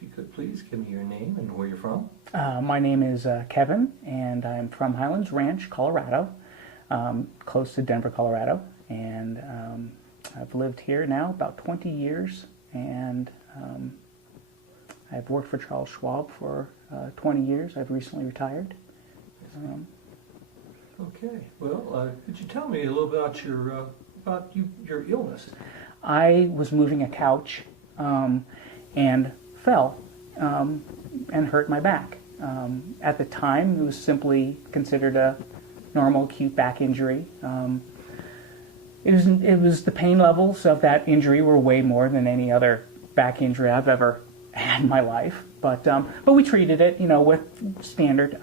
If you could please give me your name and where you're from. My name is Kevin, and I'm from Highlands Ranch, Colorado, close to Denver, Colorado. And I've lived here now about 20 years, and I've worked for Charles Schwab for 20 years. I've recently retired. Okay. Well, could you tell me a little about your illness? I was moving a couch and fell and hurt my back. At the time, it was simply considered a normal acute back injury. It was the pain levels of that injury were way more than any other back injury I've ever had in my life. But we treated it, with standard.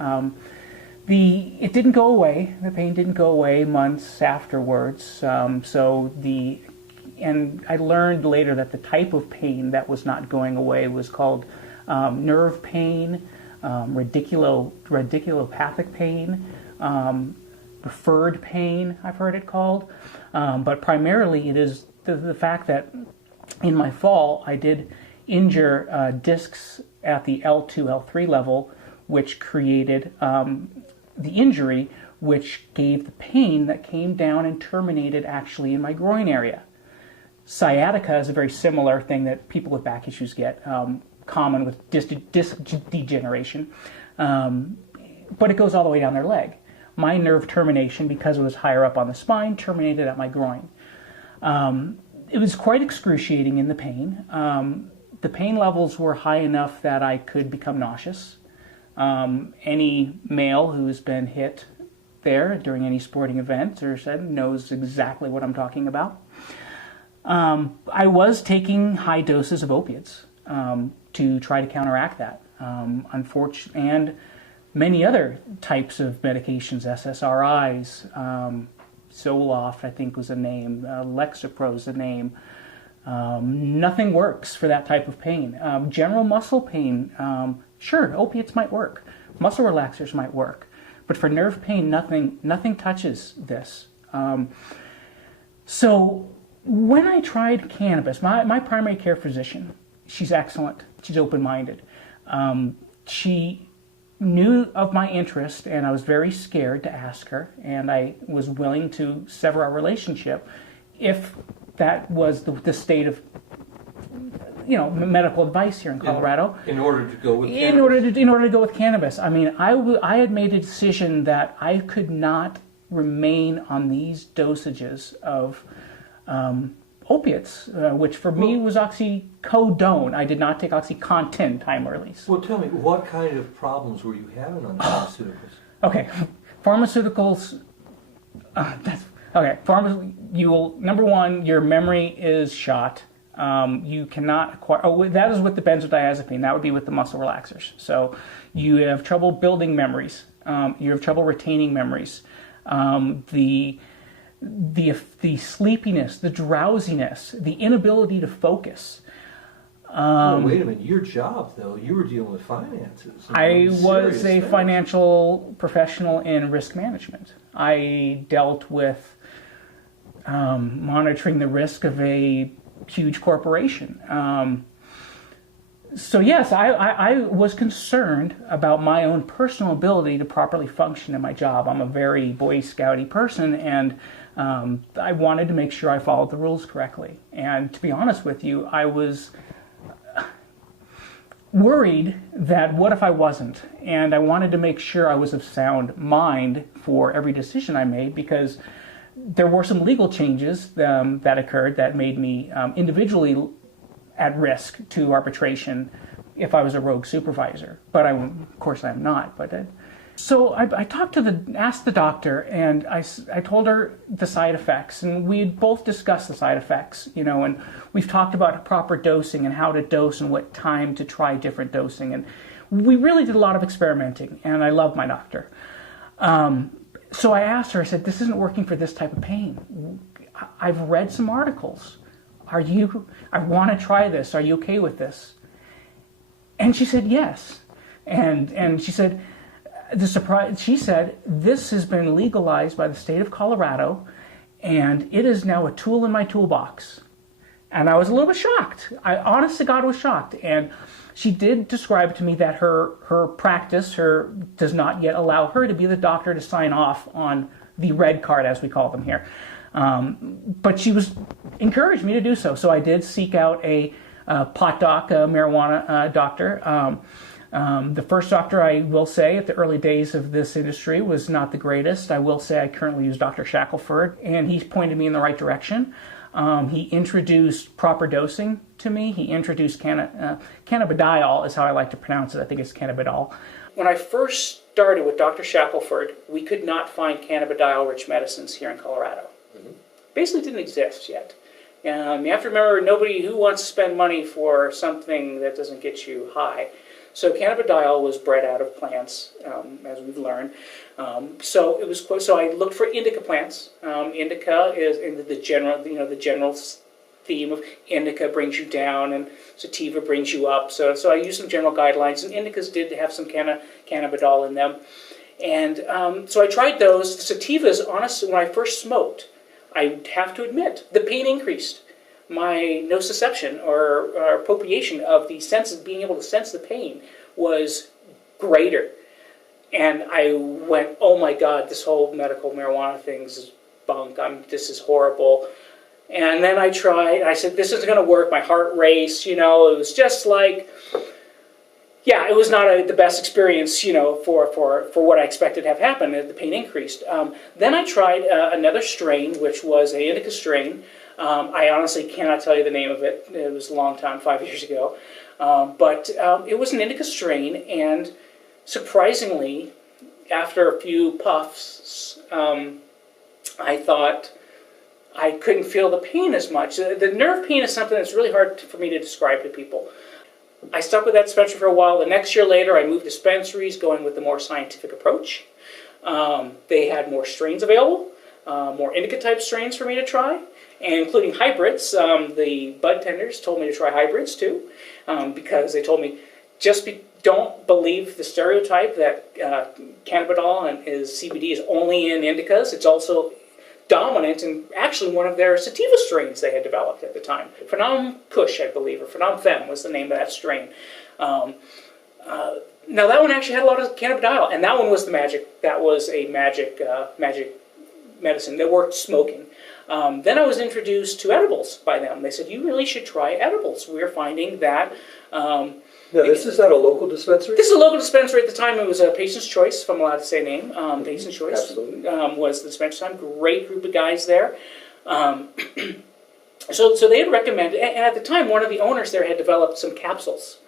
It didn't go away. The pain didn't go away months afterwards. And I learned later that the type of pain that was not going away was called nerve pain, radiculopathic pain, referred pain, I've heard it called. But primarily it is the fact that in my fall I did injure discs at the L2, L3 level, which created the injury, which gave the pain that came down and terminated actually in my groin area. Sciatica is a very similar thing that people with back issues get, common with disc degeneration, but it goes all the way down their leg. My nerve termination, because it was higher up on the spine, terminated at my groin. It was quite excruciating in the pain. The pain levels were high enough that I could become nauseous. Any male who's been hit there during any sporting event or said knows exactly what I'm talking about. I was taking high doses of opiates to try to counteract that. Unfortunately, and many other types of medications, SSRIs, Zoloft, I think was a name, Lexapro is a name. Nothing works for that type of pain. General muscle pain, sure, opiates might work. Muscle relaxers might work. But for nerve pain, nothing touches this. So when I tried cannabis, my primary care physician, she's excellent. She's open-minded. She knew of my interest, and I was very scared to ask her, and I was willing to sever our relationship if that was the state of medical advice here in Colorado. In order to go with cannabis. In order to go with cannabis. I mean, I had made a decision that I could not remain on these dosages of opiates, which for me was oxycodone. I did not take OxyContin, time release. Well, tell me, what kind of problems were you having on the pharmaceuticals? Okay, pharmaceuticals. Number one, your memory is shot. You cannot acquire. That is with the benzodiazepine. That would be with the muscle relaxers. So you have trouble building memories. You have trouble retaining memories. The sleepiness, the drowsiness, the inability to focus. Wait a minute. Your job, though, you were dealing with finances. I was a financial professional in risk management. I dealt with monitoring the risk of a huge corporation. So yes, I was concerned about my own personal ability to properly function in my job. I'm a very Boy Scouty person, and I wanted to make sure I followed the rules correctly. And to be honest with you, I was worried that what if I wasn't? And I wanted to make sure I was of sound mind for every decision I made, because there were some legal changes that occurred that made me individually at risk to arbitration if I was a rogue supervisor. But of course I'm not. So I asked the doctor, and I told her the side effects, and we had both discussed the side effects, and we've talked about proper dosing and how to dose and what time to try different dosing, and we really did a lot of experimenting, and I love my doctor. So I asked her, I said, this isn't working for this type of pain. I've read some articles. I want to try this. Are you okay with this? And she said, yes. And she said, she said, this has been legalized by the state of Colorado, and it is now a tool in my toolbox. And I was a little bit shocked. I, honest to God, was shocked. And she did describe to me that her practice does not yet allow her to be the doctor to sign off on the red card, as we call them here. But she encouraged me to do so. So I did seek out a pot doc, a marijuana doctor. The first doctor, I will say, at the early days of this industry was not the greatest. I will say I currently use Dr. Shackelford, and he pointed me in the right direction. He introduced proper dosing to me. He introduced Cannabidiol is how I like to pronounce it. I think it's Cannabidiol. When I first started with Dr. Shackelford, we could not find cannabidiol-rich medicines here in Colorado. Mm-hmm. Basically didn't exist yet. You have to remember, nobody who wants to spend money for something that doesn't get you high. So cannabidiol was bred out of plants, as we've learned. So it was. So I looked for indica plants. Indica is in the general, the general theme of indica brings you down, and sativa brings you up. So I used some general guidelines, and indicas did have some cannabidiol in them. And so I tried those. The sativas, honestly, when I first smoked, I have to admit, the pain increased. My nociception or appropriation of the sense of being able to sense the pain was greater. And I went, oh my God, this whole medical marijuana thing is bunk. This is horrible. And then I tried, and I said, this isn't going to work. My heart raced, it was just like, yeah, it was not the best experience, for what I expected to have happened. The pain increased. Then I tried another strain, which was an indica strain. I honestly cannot tell you the name of it. It was a long time, 5 years ago. But it was an indica strain, and surprisingly, after a few puffs, I thought I couldn't feel the pain as much. The nerve pain is something that's really hard for me to describe to people. I stuck with that dispensary for a while. The next year later, I moved dispensaries, going with the more scientific approach. They had more strains available, more indica-type strains for me to try, and including hybrids. The bud tenders told me to try hybrids too, because they told me, don't believe the stereotype that cannabidiol and CBD is only in indicas. It's also dominant in actually one of their sativa strains they had developed at the time. Phenom Kush, I believe, or Phenom Fem was the name of that strain. Now that one actually had a lot of cannabidiol, and that one was the magic. That was a magic medicine that worked smoking. Then I was introduced to edibles by them. They said, you really should try edibles. We're finding that... Now, this is at a local dispensary? This is a local dispensary. At the time, it was a Patient's Choice, if I'm allowed to say name. Patient's Choice was the dispensary time. Great group of guys there. So they had recommended, and at the time, one of the owners there had developed some capsules,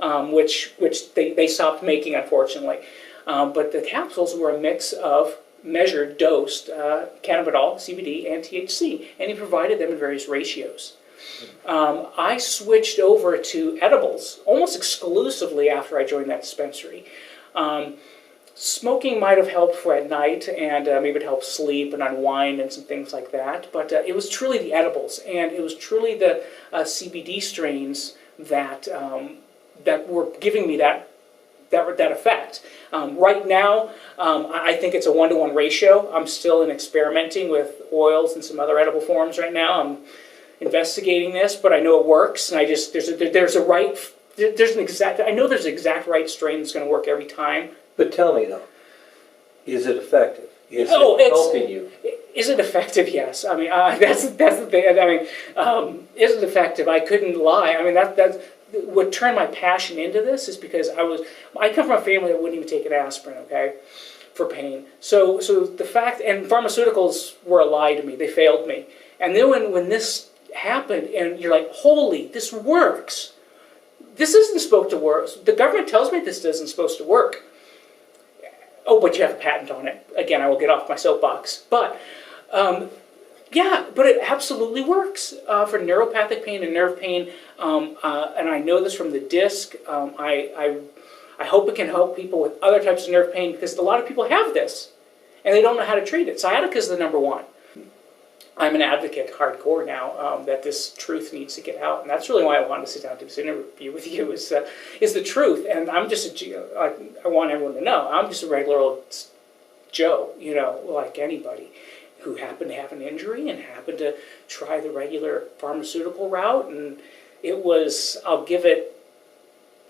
which they stopped making, unfortunately. But the capsules were a mix of measured, dosed cannabidiol, CBD, and THC, and he provided them in various ratios. I switched over to edibles almost exclusively after I joined that dispensary. Smoking might have helped for at night, and maybe it helped sleep and unwind and some things like that, but it was truly the edibles, and it was truly the CBD strains that were giving me that effect. Right now, I think it's a 1-to-1 ratio. I'm still experimenting with oils and some other edible forms right now. I'm investigating this, but I know it works, and I know there's an exact right strain that's going to work every time. But tell me though, is it effective? Is it helping you? Is it effective? Yes. I mean, that's the thing. I mean, is it effective? I couldn't lie. I mean, that's what turned my passion into this is because I come from a family that wouldn't even take an aspirin, okay, for pain. So the fact, and pharmaceuticals were a lie to me. They failed me. And then when this happened, and you're like, holy, this works. This isn't supposed to work. The government tells me this isn't supposed to work. Oh, but you have a patent on it. Again, I will get off my soapbox. But, yeah, but it absolutely works for neuropathic pain and nerve pain. And I know this from the disc. I hope it can help people with other types of nerve pain because a lot of people have this, and they don't know how to treat it. Sciatica is the number one. I'm an advocate hardcore now that this truth needs to get out, and that's really why I wanted to sit down to this interview with you is the truth. And I'm just I want everyone to know I'm just a regular old Joe, like anybody, who happened to have an injury and happened to try the regular pharmaceutical route, and it was, I'll give it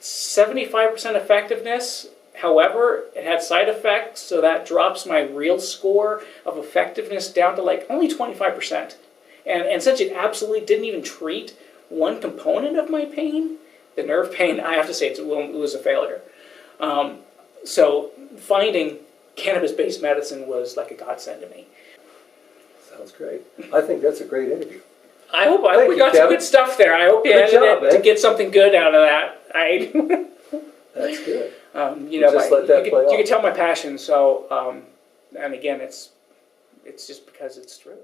75% effectiveness. However, it had side effects, so that drops my real score of effectiveness down to like only 25%. And since it absolutely didn't even treat one component of my pain, the nerve pain, I have to say it was a failure. So finding cannabis-based medicine was like a godsend to me. Sounds great. I think that's a great interview. I hope we got some good stuff there. I hope you edited it to get something good out of that. That's good. You know, just let that play you out. can tell my passion. So, and again, it's just because it's true.